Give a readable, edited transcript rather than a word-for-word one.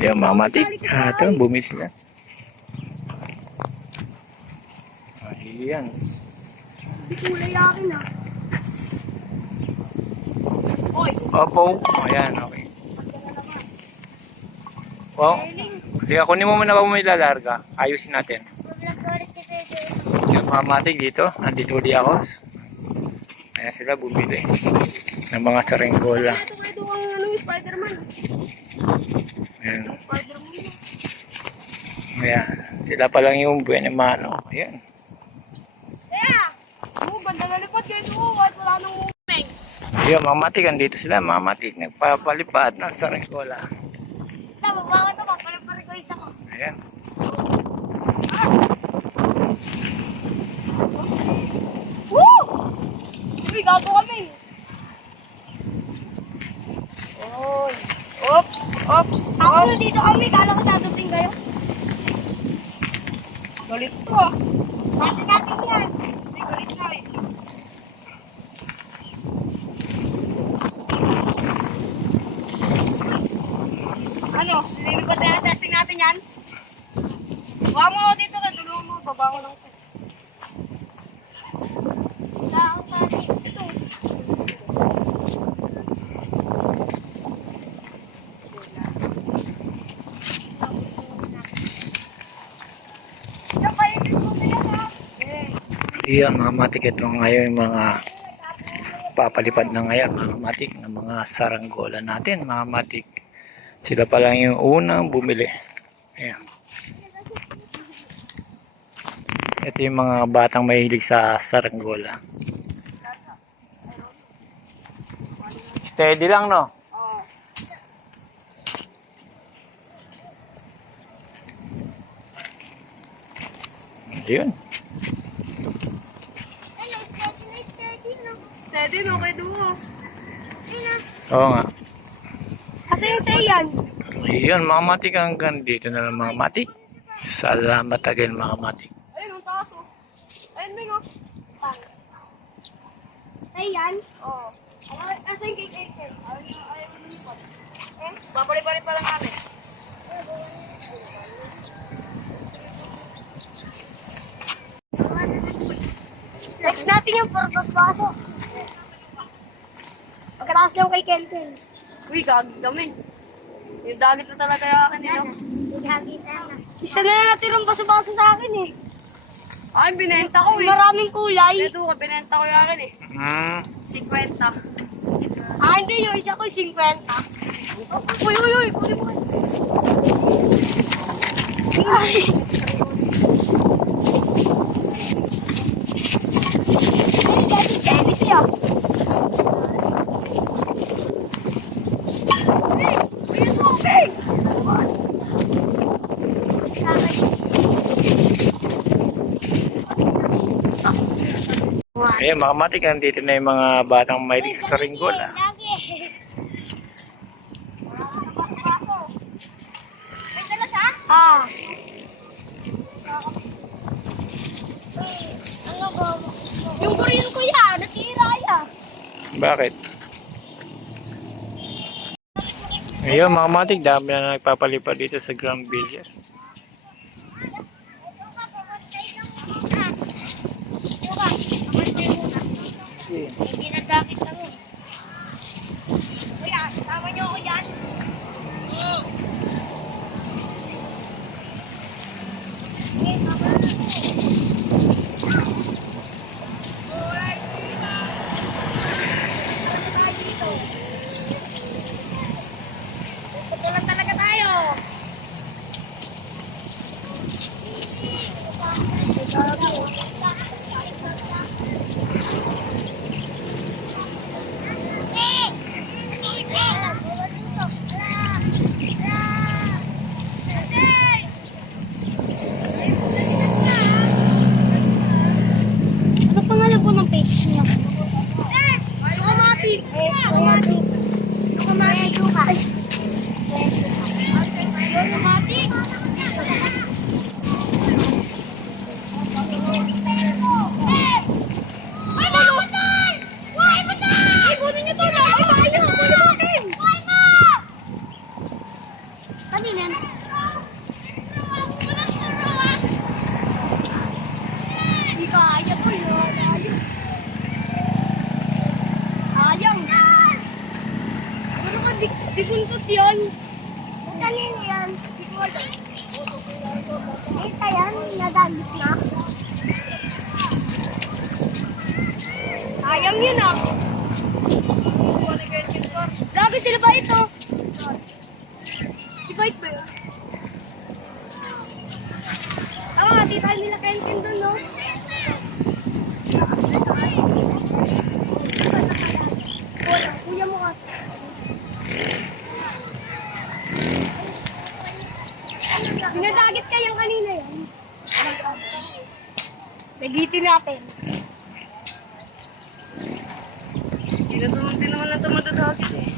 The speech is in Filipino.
Yung mamatik. Ito, bumili sila. Ayan. Di kulay akin ah. Oy! Opo. Ayan, okay. Wow. Sige, kunin mo muna ba mo ilalarga? Ayusin natin. Yung mamatik dito. Nandito ulit ako. Ayan sila bumili. Ng mga sarenggola. Ito ang ano, Spider-Man. Ayan. Spider-Man. Ayan. Sila pa lang yung buwan ng mano. Ayan. Kaya! Oo, ganda na lipat kayo doon. Kahit wala nang umeng. Ayan, mamatik. Andito sila. Mamatik. Nagpapalipad ng sarenggola. Tama, bakit naman? Pala-pala ko isa ko. Ayan. Woo! Uy, gago kami. Oy. Oops, oops, ako na dito kami. Kala ko dadating kayo. Galit to ah. Natin yan. Hindi, galit na eh. Ano? Nililipat na yan. Testing natin yan. Baka mo ako dito ka. Tulungan mo. Baba ko lang. Wala akong pari. Ito. Ayan, mga matik. Ito ngayon yung mga papalipad na ngayon. Mga matik ng mga saranggola natin. Mga matik. Sila pa lang yung unang bumili. Ayan. Ito yung mga batang mahilig sa saranggola. Steady lang, no? Ayun. Steady no, kay Duo. Oo nga. Kasi yung say yan. Ayun, mga matik hanggang dito na lang mga matik. Salamat again mga matik. Ayun, ang taas oh. Ayun, Ming oh. Say yan? Oo. Asa yung cake? Ayaw mo nilipad. Eh? Babali-bali pa lang namin. Next natin yung purpose baso. Pagkataas lang kay Kelvin. Uy, gagig kami. Yung dagit na talaga yung akin nyo. Isa na natin ang baso-baso sa akin eh. Ay, binenta ko eh. Maraming kulay. Ito ka, binenta ko yung akin eh. 50. Ah, hindi. Yung isa ko 50. Uy, uy, uy. Kunin mo kayo. Ay. Ay, siya. Ayan, mga matik. Nandito na yung mga batang mahilig sa saranggola. May dala siya? Ah. Yung Korean ko yan, nasira yan. Bakit? Ayun, mga matik. Dami na nagpapalipad dito sa Grand Villas. Hindi nagkakit kami. Kuya, sama niyo ako dyan. Okay, sama na ako. Tutulan talaga tayo. Ano pangalan po ng page niyo? Nakamatik. Nakamatik. Nakamatik. Nakamatik. Ay, balutan! Ay, balutan! Ay, kunin niyo to na! Ay, sayang! Di buntot yan. Kanina yan. Di ko alam. Ito yan, nadagit na. Ayang yun ah. Lagi sila ba ito? Si Bait ba yun? Oo, di tayo nila Kenken doon, no? Wala, kuya mo kasi. Binadagit kayang kanina yan. Nagitin natin. Hindi na din naman na ito madadagit eh.